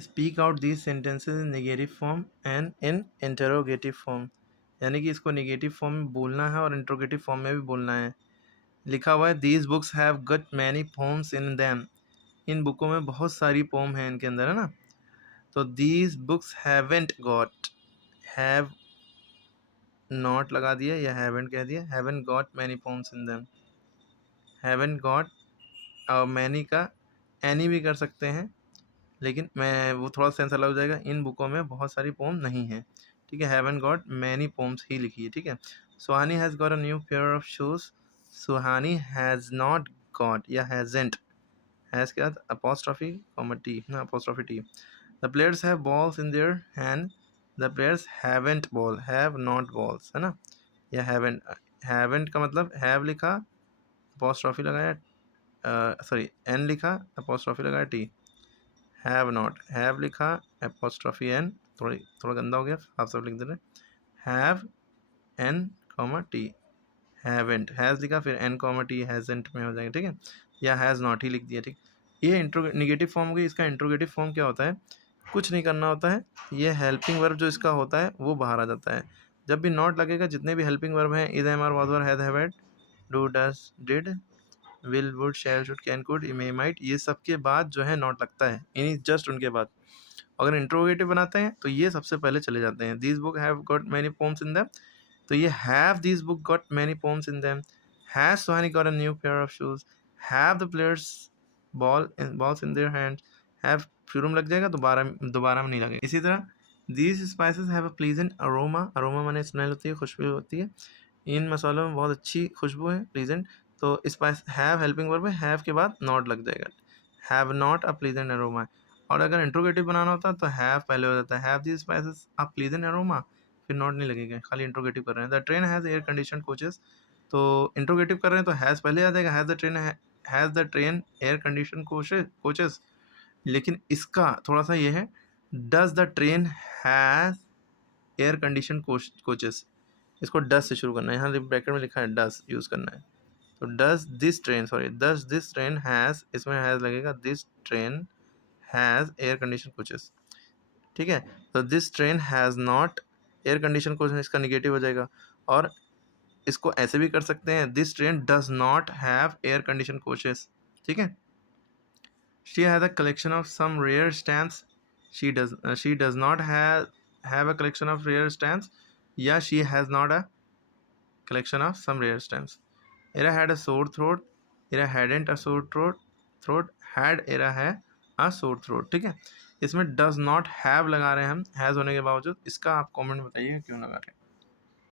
Speak out these sentences in negative form and in interrogative form, यानी कि इसको negative form में बोलना है और इंटरोगेटिव फॉर्म में भी बोलना है। लिखा हुआ है these books have got many poems in them, इन बुकों में बहुत सारी पोम है इनके अंदर, है ना। तो these books haven't got, have not लगा दिया या हैवेंट कह दिया, haven't got many poems in them, haven't got, और मैनी का एनी भी कर सकते हैं, लेकिन मैं वो थोड़ा सेंस अलग हो जाएगा। इन बुकों में बहुत सारी पोम नहीं है, ठीक है। हैवेंट गॉट मैनी पोम्स ही लिखी है, ठीक है। Suhani has got a new pair of shoes, Suhani has not got या हैजेंट, हैज़ के बाद अपॉस्ट्रॉफी कॉमा टी ना, apostrophe T. The players have balls in their hand, the players haven't ball, have not balls, है ना। या haven't, haven't का मतलब have लिखा अपॉस्ट्रॉफी लगाया, सॉरी एन लिखा अपॉस्ट्रॉफी लगाया टी, हैव नॉट, हैव लिखा अपॉस्ट्रॉफी एन, थोड़ा गंदा हो गया, आप सब लिख दे रहे, have an comma T, haven't, has लिखा फिर एन कॉमा टी हैजेंट में हो जाएगा, ठीक है। या हैज़ नॉट ही लिख दिया, ठीक। ये निगेटिव फॉर्म हो गई। इसका इंट्रोगेटिव फॉर्म क्या होता है, कुछ नहीं करना होता है, ये हेल्पिंग वर्ब जो इसका होता है वो बाहर आ जाता है। जब भी नॉट लगेगा, जितने भी हेल्पिंग वर्ब हैं, is, am, are, was, were, had, have, had, do, does, did, will, would, shall, should, can, could, may, might, ये सब के बाद जो है नॉट लगता है, यानी जस्ट उनके बाद। अगर इंट्रोगेटिव बनाते हैं तो ये सबसे पहले चले जाते हैं। These book have got many poems in them, तो ये have these book got many poems in them, has Suhani got a new pair of shoes, have the players balls in their hand, have शुरू में लग जाएगा, दोबारा में नहीं लगेगा। इसी तरह these spices have a pleasant aroma, aroma माने स्मेल होती है, खुशबू होती है, इन मसालों में बहुत अच्छी खुशबू है, प्लीजेंट। तो स्पाइस हैव हेल्पिंग वर्ब है, हैव के बाद नॉट लग जाएगा, have not a pleasant aroma. और अगर इंट्रोगेटिव बनाना होता तो हैव पहले हो जाता है, have these spices a pleasant aroma, फिर नॉट नहीं लगेगा, खाली इंट्रोगेटिव कर रहे हैं। The train has air condition coaches, तो इंट्रोगेटिव कर रहे हैं तो हैज़ पहले आ जाएगा, has the train air condition coaches. लेकिन इसका थोड़ा सा ये है, does the train has air condition coaches, इसको डज से शुरू करना है, यहाँ ब्रैकेट में लिखा है डज यूज़ करना है। तो डज दिस ट्रेन हैज़, इसमें हैज़ लगेगा, this train has air condition coaches, ठीक है। तो this train has not air condition coaches, इसका निगेटिव हो जाएगा। और इसको ऐसे भी कर सकते हैं, this train does not have air condition coaches, ठीक है। She has a collection of some rare stamps, she does not have a collection of rare stamps, या she has not a collection of some rare stamps. Era had a sore throat, Era hadn't a sore throat, had era है a sore throat, ठीक है। इसमें does not have लगा रहे हैं हम has होने के बावजूद, इसका आप कमेंट बताइए क्यों लगा रहे हैं।